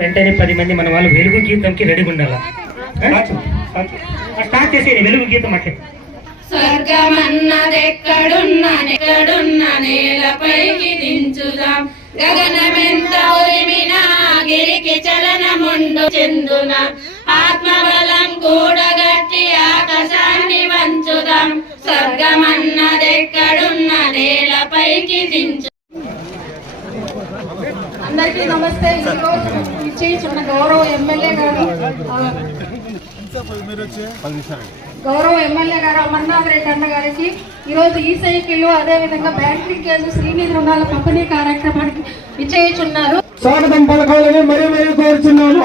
వెంటనే పది మంది మన వాళ్ళు వెలుగు గీతంకి రెడీగా ఉండాలా? స్టార్ట్ చేసేది వెలుగు గీతం అంటే స్వర్గమన్నదెక్కడున్న ఎక్కడున్న నేలపైకి దించుదాం. గగనమెంత ఉరిమినా గిరికి చలనముండు చెందున ఆత్మబలం కూడగట్టి ఆకాశాన్ని వంచుదాం. స్వర్గమన్నదెక్కడున్న నేలపైకి దించు. అందరికీ నమస్తే. ఈరోజు ఇచ్చేసిన గౌరవ ఎమ్మెల్యే గారు. గౌరవ ఎమ్మెల్యే గారు అమర్నాథ్ రెడ్డి అన్న గారికి ఈరోజు ఈ సైకిల్ అదేవిధంగా బ్యాంకింగ్ కేసు శ్రీనిధి రుణాల పంపిణీ కార్యక్రమానికి ఇచ్చేయుచున్నారు స్వాగతం పలకాలని మరీ మరీ కోరుచున్నాను.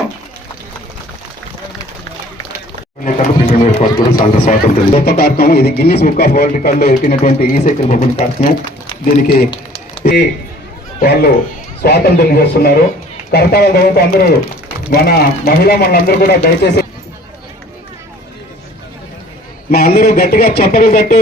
గొప్ప కార్యక్రమం ఇది గిన్నీస్ బుక్ ఆఫ్ వరల్డ్ రికార్డ్లో ఎరికినటువంటి ఈ సైకిల్ పంపిణీ కార్యక్రమం. దీనికి వాళ్ళు స్వాతంత్రం తెలియజేస్తున్నారు కర్తవ్య తర్వాత అందరూ మన మహిళా మనందరూ కూడా దయచేసి మా అందరూ గట్టిగా చెప్పలు కట్టి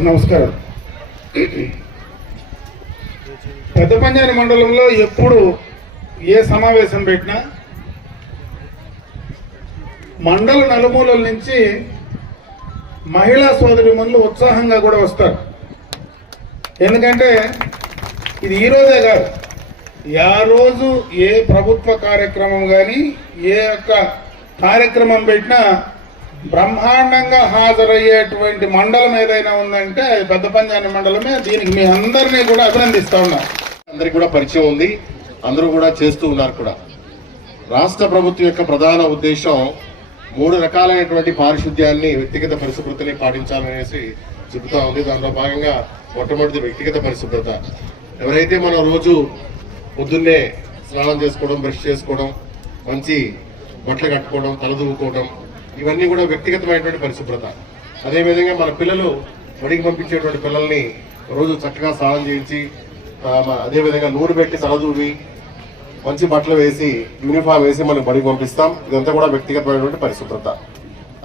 అందరికీ నమస్కారం. పెద్ద పంజాని మండలంలో ఎప్పుడు ఏ సమావేశం పెట్టినా మండల నలుమూలల నుంచి మహిళా సోదరి ఉత్సాహంగా కూడా వస్తారు. ఎందుకంటే ఇది ఈరోజే కాదు. ఆ రోజు ఏ ప్రభుత్వ కార్యక్రమం కానీ ఏ యొక్క కార్యక్రమం పెట్టినా బ్రహ్మాండంగా హాజరయ్యేటువంటి మండలం ఏదైనా ఉందంటే పెద్ద పంజాని మండలమే దీనికి మీ అందరినీ కూడా అభినందిస్తా ఉన్నా అందరికి కూడా పరిచయం ఉంది. అందరూ కూడా చేస్తూ ఉన్నారు కూడా. రాష్ట్ర ప్రభుత్వం యొక్క ప్రధాన ఉద్దేశం మూడు రకాలైనటువంటి పారిశుద్ధ్యాన్ని వ్యక్తిగత పరిశుభ్రతని పాటించాలనేసి చెబుతా ఉంది. దానిలో భాగంగా మొట్టమొదటి వ్యక్తిగత పరిశుభ్రత. ఎవరైతే మనం రోజు పొద్దున్నే స్నానం చేసుకోవడం బ్రష్ చేసుకోవడం మంచి బట్టలు కట్టుకోవడం తలదూకోవడం ఇవన్నీ కూడా వ్యక్తిగతమైనటువంటి పరిశుభ్రత. అదేవిధంగా మన పిల్లలు బడికి పంపించేటువంటి పిల్లల్ని రోజు చక్కగా స్నానం చేయించి అదేవిధంగా నూనె పెట్టి తలదూవి మంచి బట్టలు వేసి యూనిఫామ్ వేసి మనం బడికి పంపిస్తాం. ఇదంతా కూడా వ్యక్తిగతమైనటువంటి పరిశుభ్రత.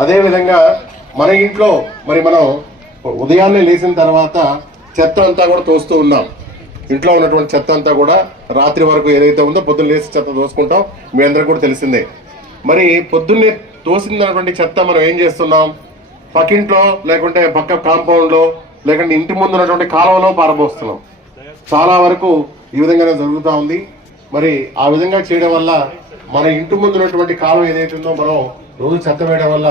అదేవిధంగా మన ఇంట్లో మరి మనం ఉదయాన్నే లేచిన తర్వాత చెత్త అంతా కూడా తోస్తూ ఉన్నాం. ఇంట్లో ఉన్నటువంటి చెత్త అంతా కూడా రాత్రి వరకు ఏదైతే ఉందో పొద్దున్న లేచి చెత్త తోసుకుంటాం. మీ అందరికి కూడా తెలిసిందే. మరి పొద్దున్నే తోసినటువంటి చెత్త మనం ఏం చేస్తున్నాం? పక్కింట్లో లేకుంటే పక్క కాంపౌండ్లో లేకుంటే ఇంటి ముందు ఉన్నటువంటి కాలువలో పారబోస్తున్నాం. చాలా వరకు ఈ విధంగానే జరుగుతూ ఉంది. మరి ఆ విధంగా చేయడం వల్ల మన ఇంటి ముందు ఉన్నటువంటి కాలువ ఏదైతే ఉందో మనం రోజు చెత్త వేయడం వల్ల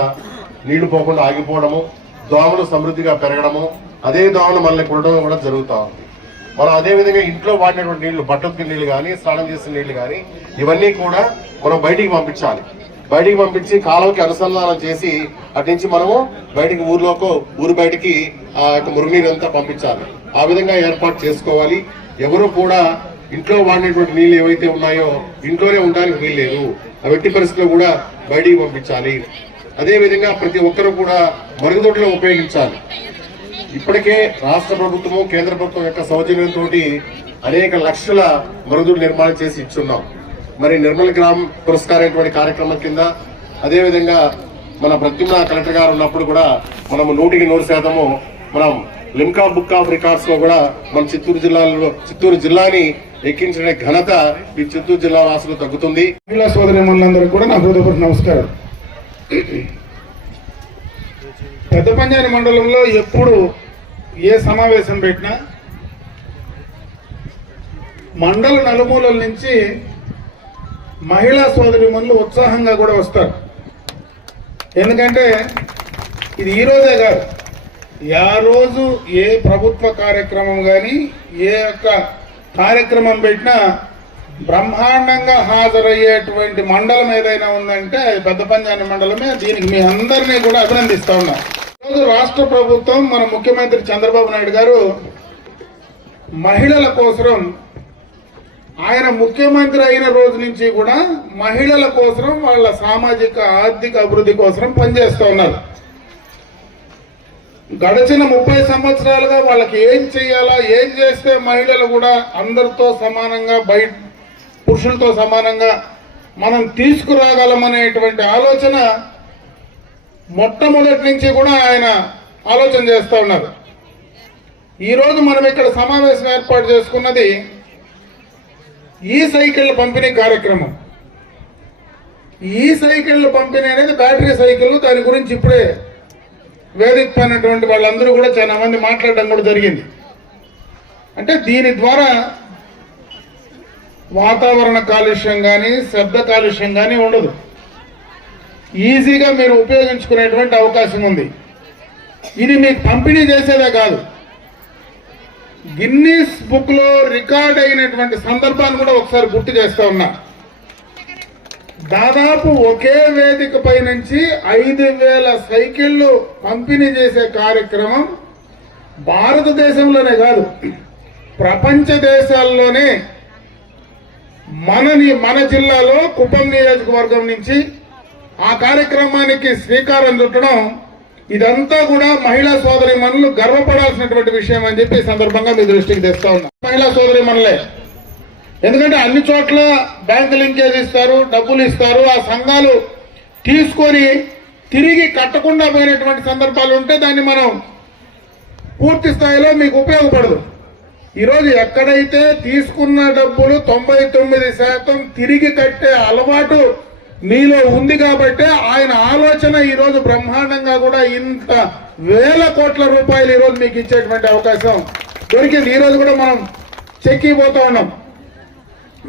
నీళ్ళు పోకుండా ఆగిపోవడము దోమలు సమృద్ధిగా పెరగడము అదే దోమలు మనల్ని కొట్టడం కూడా జరుగుతూ ఉంది. మనం అదే విధంగా ఇంట్లో వాడినటువంటి నీళ్ళు బట్టలకి నీళ్ళు కానీ స్నానం చేసిన నీళ్ళు కానీ ఇవన్నీ కూడా మనం బయటికి పంపించాలి. బయటికి పంపించి కాలువకి అనుసంధానం చేసి అటు నుంచి మనము బయటికి ఊర్లోకి ఊరు బయటికి ఆ యొక్క మురుగునీరు అంతా పంపించాలి. ఆ విధంగా ఏర్పాటు చేసుకోవాలి. ఎవరు కూడా ఇంట్లో వాడినటువంటి నీళ్ళు ఏవైతే ఉన్నాయో ఇంట్లోనే ఉండడానికి వీల్లేదు ఆ ఎట్టి పరిస్థితిలో కూడా బయటికి పంపించాలి. అదే విధంగా ప్రతి ఒక్కరూ కూడా మరుగుదొడ్లు ఉపయోగించాలి. ఇప్పటికే రాష్ట్ర ప్రభుత్వము కేంద్ర ప్రభుత్వం యొక్క సౌజన్యంతో అనేక లక్షల మరుగుదొడ్లు నిర్మాణం చేసి ఇచ్చున్నాం. మరి నిర్మల్ గ్రామ్ పురస్కారమైనటువంటి కార్యక్రమం కింద అదేవిధంగా మన ప్రద్యుమ్న కలెక్టర్ గారు ఉన్నప్పుడు కూడా మనము నూటికి నూరు శాతము మనం లిమ్కా బుక్ ఆఫ్ రికార్డ్స్లో కూడా మన చిత్తూరు జిల్లాలో చిత్తూరు జిల్లాని ఎక్కించిన ఘనత ఈ చిత్తూరు జిల్లా వాసులు తగ్గుతుంది. మహిళా సోదరి మనందరికీ కూడా నా హృదయపూర్వక నమస్కారం. పెద్ద పంజాని మండలంలో ఎప్పుడు ఏ సమావేశం పెట్టినా మండల నలుమూలల నుంచి మహిళా సోదరి మనులు ఉత్సాహంగా కూడా వస్తారు. ఎందుకంటే ఇది ఈరోజే కాదు. ఆ రోజు ఏ ప్రభుత్వ కార్యక్రమం కానీ ఏ యొక్క కార్యక్రమం పెట్టినా బ్రహ్మాండంగా హాజరయ్యేటువంటి మండలం ఏదైనా ఉందంటే పెద్ద పంజాని మండలమే. దీనికి మీ అందరినీ కూడా అభినందిస్తా ఉన్నాం. ఈరోజు రాష్ట్ర ప్రభుత్వం మన ముఖ్యమంత్రి చంద్రబాబు నాయుడు గారు మహిళల కోసం ఆయన ముఖ్యమంత్రి అయిన రోజు నుంచి కూడా మహిళల కోసం వాళ్ళ సామాజిక ఆర్థిక అభివృద్ధి కోసం పనిచేస్తూ ఉన్నారు. గడిచిన ముప్పై సంవత్సరాలుగా వాళ్ళకి ఏం చేయాలా ఏం చేస్తే మహిళలు కూడా అందరితో సమానంగా బయట పురుషులతో సమానంగా మనం తీసుకురాగలమనేటువంటి ఆలోచన మొట్టమొదటి నుంచి కూడా ఆయన ఆలోచన చేస్తూ ఉన్నారు. ఈరోజు మనం ఇక్కడ సమావేశం ఏర్పాటు చేసుకున్నది ఈ సైకిళ్ళ పంపిణీ కార్యక్రమం. ఈ సైకిళ్ళ పంపిణీ అనేది బ్యాటరీ సైకిల్ దాని గురించి ఇప్పుడే వేదిక పైనటువంటి వాళ్ళందరూ కూడా చాలా మంది మాట్లాడడం కూడా జరిగింది. అంటే దీని ద్వారా వాతావరణ కాలుష్యం కానీ శబ్ద కాలుష్యం కానీ ఉండదు. ఈజీగా మీరు ఉపయోగించుకునేటువంటి అవకాశం ఉంది. ఇది మీకు పంపిణీ చేసేదే కాదు. గిన్నీస్ బుక్లో రికార్డ్ అయినటువంటి సందర్భాన్ని కూడా ఒకసారి గుర్తు చేస్తా ఉన్నా. దాదాపు ఒకే వేదిక పై నుంచి ఐదు వేల సైకిళ్ళు పంపిణీ చేసే కార్యక్రమం భారతదేశంలోనే కాదు ప్రపంచ దేశాల్లోనే మనని మన జిల్లాలో కుప్పం నియోజకవర్గం నుంచి ఆ కార్యక్రమానికి శ్రీకారం చుట్టడం ఇదంతా కూడా మహిళా సోదరి మనులు గర్వపడాల్సినటువంటి విషయం అని చెప్పి సందర్భంగా మీ దృష్టికి తెస్తా ఉన్నా. మహిళా సోదరి మనులే. ఎందుకంటే అన్ని చోట్ల బ్యాంక్ లింకేజ్ ఇస్తారు డబ్బులు ఇస్తారు ఆ సంఘాలు తీసుకొని తిరిగి కట్టకుండా పోయినటువంటి సందర్భాలు ఉంటే దాన్ని మనం పూర్తి స్థాయిలో మీకు ఉపయోగపడదు. ఈరోజు ఎక్కడైతే తీసుకున్న డబ్బులు తొంభై తొమ్మిది శాతం తిరిగి కట్టే అలవాటు మీలో ఉంది కాబట్టి ఆయన ఆలోచన ఈరోజు బ్రహ్మాండంగా కూడా ఇంత వేల కోట్ల రూపాయలు ఈరోజు మీకు ఇచ్చేటువంటి అవకాశం దొరికింది. ఈరోజు కూడా మనం చెక్కిపోతా ఉన్నాం.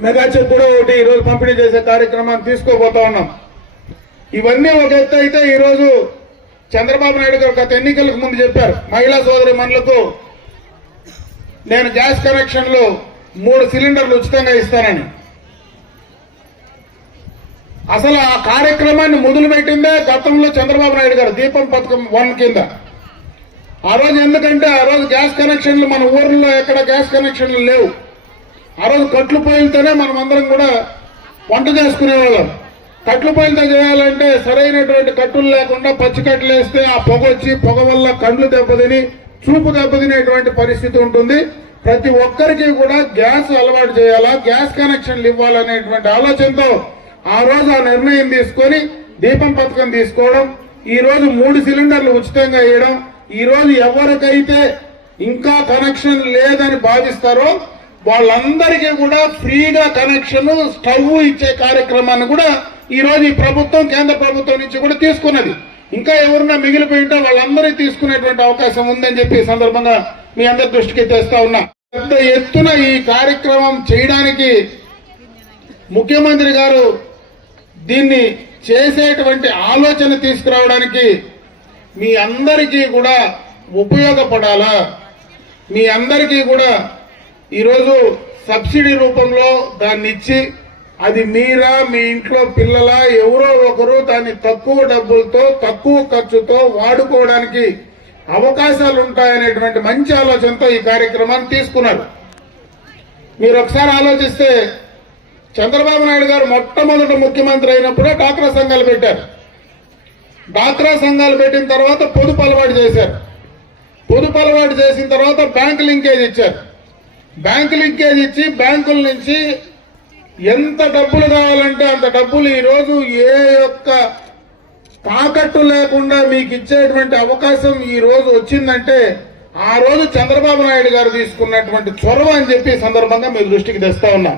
మెగా చెక్ కూడా ఒకటి ఈరోజు పంపిణీ చేసే కార్యక్రమాన్ని తీసుకోబోతా ఉన్నాం. ఇవన్నీ ఒక ఎత్తు అయితే ఈరోజు చంద్రబాబు నాయుడు గారు గత ఎన్నికలకు ముందు చెప్పారు మహిళా సోదరి మనులకు నేను గ్యాస్ కనెక్షన్లు మూడు సిలిండర్లు ఉచితంగా ఇస్తానని. అసలు ఆ కార్యక్రమాన్ని మొదలు పెట్టిందే గతంలో చంద్రబాబు నాయుడు గారు దీపం పథకం వన్ కింద. ఆ రోజు ఎందుకంటే ఆ రోజు గ్యాస్ కనెక్షన్లు మన ఊర్లో ఎక్కడ గ్యాస్ కనెక్షన్లు లేవు. ఆ రోజు కట్లు పొయ్యిలతోనే మనం అందరం కూడా వంట చేసుకునేవాళ్ళం కట్లు పొయ్యిలతో చేయాలంటే సరైనటువంటి కట్టులు లేకుండా పచ్చి కట్లు వేస్తే ఆ పొగ వచ్చి పొగ వల్ల కండ్లు దెబ్బతిని చూపు దెబ్బతినేటువంటి పరిస్థితి ఉంటుంది. ప్రతి ఒక్కరికి కూడా గ్యాస్ అలవాటు చేయాలా గ్యాస్ కనెక్షన్లు ఇవ్వాలనేటువంటి ఆలోచనతో ఆ రోజు ఆ నిర్ణయం తీసుకొని దీపం పథకం తీసుకోవడం ఈ రోజు మూడు సిలిండర్లు ఉచితంగా ఇవ్వడం ఈ రోజు ఎవరికైతే ఇంకా కనెక్షన్ లేదని భావిస్తారో వాళ్ళందరికీ కూడా ఫ్రీగా కనెక్షన్ స్టవ్ ఇచ్చే కార్యక్రమాన్ని కూడా ఈ రోజు ఈ ప్రభుత్వం కేంద్ర ప్రభుత్వం నుంచి కూడా తీసుకున్నది. ఇంకా ఎవరన్నా మిగిలిపోయి ఉంటే వాళ్ళందరికీ తీసుకునేటువంటి అవకాశం ఉందని చెప్పి సందర్భంగా మీ అందరి దృష్టికి తెస్తా ఉన్నా. పెద్ద ఎత్తున ఈ కార్యక్రమం చేయడానికి ముఖ్యమంత్రి గారు దీన్ని చేసేటువంటి ఆలోచన తీసుకురావడానికి మీ అందరికీ కూడా ఉపయోగపడాలా? మీ అందరికీ కూడా ఈరోజు సబ్సిడీ రూపంలో దాన్ని ఇచ్చి అది మీరా మీ ఇంట్లో పిల్లల ఎవరో ఒకరు దాన్ని తక్కువ డబ్బులతో తక్కువ ఖర్చుతో వాడుకోవడానికి అవకాశాలు ఉంటాయనేటువంటి మంచి ఆలోచనతో ఈ కార్యక్రమాన్ని తీసుకున్నారు. మీరు ఒకసారి ఆలోచిస్తే చంద్రబాబు నాయుడు గారు మొట్టమొదటి ముఖ్యమంత్రి అయినప్పుడే డాక్రా సంఘాలు పెట్టారు. డాక్రా సంఘాలు పెట్టిన తర్వాత పొదుపు అలవాటు చేశారు. పొదుపు అలవాటు చేసిన తర్వాత బ్యాంక్ లింకేజ్ ఇచ్చారు. బ్యాంక్ లింకేజ్ ఇచ్చి బ్యాంకుల నుంచి ఎంత డబ్బులు కావాలంటే అంత డబ్బులు ఈరోజు ఏ యొక్క తాకట్టు లేకుండా మీకు ఇచ్చేటువంటి అవకాశం ఈ రోజు వచ్చిందంటే ఆ రోజు చంద్రబాబు నాయుడు గారు తీసుకున్నటువంటి చొరవ అని చెప్పి సందర్భంగా మీ దృష్టికి తెస్తా ఉన్నా.